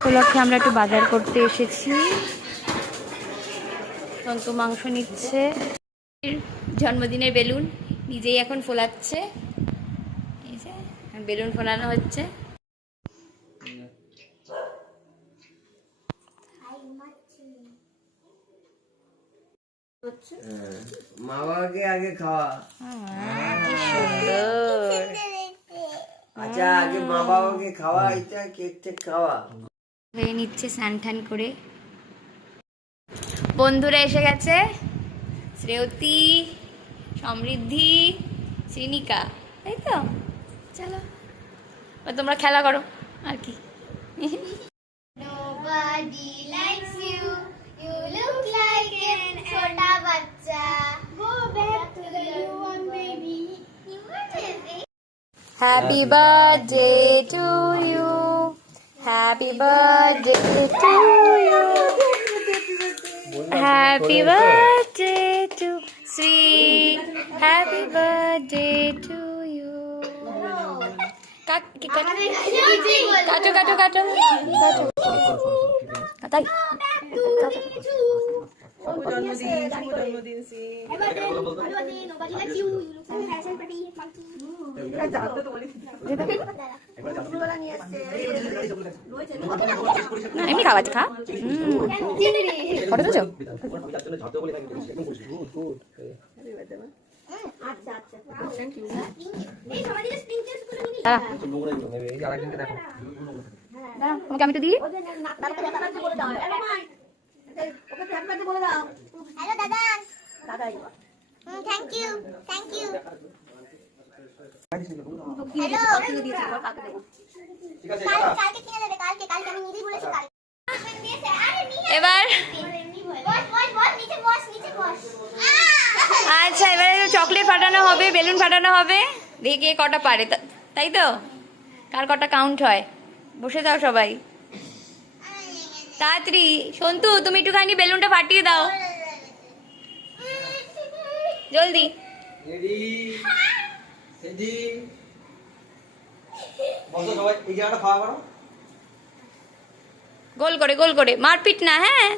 উপলক্ষে আমরা একটু বাজার করতে এসেছি। তন্তু মাংস নিচ্ছে। জন্মদিনের বেলুন নিজেই এখন ফোলাচ্ছে। এই যে বেলুন ফোলানো হচ্ছে। মা বাবাকে আগে খাওয়া। কি সুন্দর। আচ্ছা আগে মা বাবাকে খাওয়া, এটা কেক টেক খাওয়া হয়ে নিচ্ছে স্নান টান করে। বন্ধুরা এসে গেছে, শ্রেয়তী, সমৃদ্ধি, শ্রীনিকা, তাই তো? চলো তোমরা খেলা করো আর কি। Nobody likes you. You look like a chota bachcha. Go back to the newborn baby. Happy birthday to you. Happy birthday to you. Happy birthday to Sri. Happy birthday to you. কাটো কাটো কাটো কাটো তাই এমনি খাওয়াচ্ছে খা photo তুলছো তোমাকে আমি তো দিই। Hello, Dada. Thank you. Thank you. Hello. কালকে কিনে দেবে, কালকে আমি নিজেই বলেছি কালকে। এবার আচ্ছা এবারে চকলেট ফাটানো হবে, বেলুন ফাটানো হবে, দেখি কে কটা পারে, তাই তো? কার কটা কাউন্ট হয়। বসে যাও সবাই তাড়াতাড়ি। সন্তু তুমি একটুখানি বেলুনটা ফাটিয়ে দাও জলদি। গোল করে গোল করে, মারপিট না। হ্যাঁ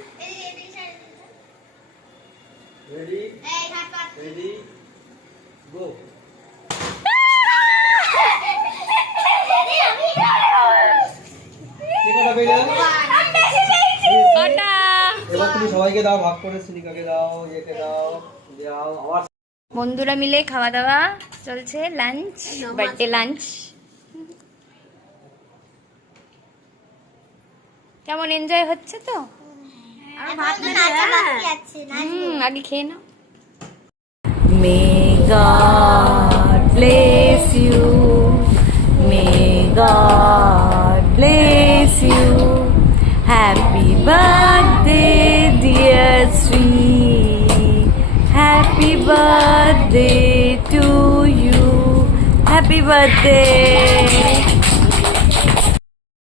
সবাইকে দাও, ভাগ করে শ্রীকাকে দাও, ইয়েকে দাও, দাও। বন্ধুরা মিলে খাওয়া দাওয়া চলছে, লাঞ্চ, বার্থডে লাঞ্চ। কেমন এনজয় হচ্ছে তো? আগে খেয়ে নাও। May God bless you. May God bless you. Happy birthday, dear Sri. Happy birthday to you. Happy birthday.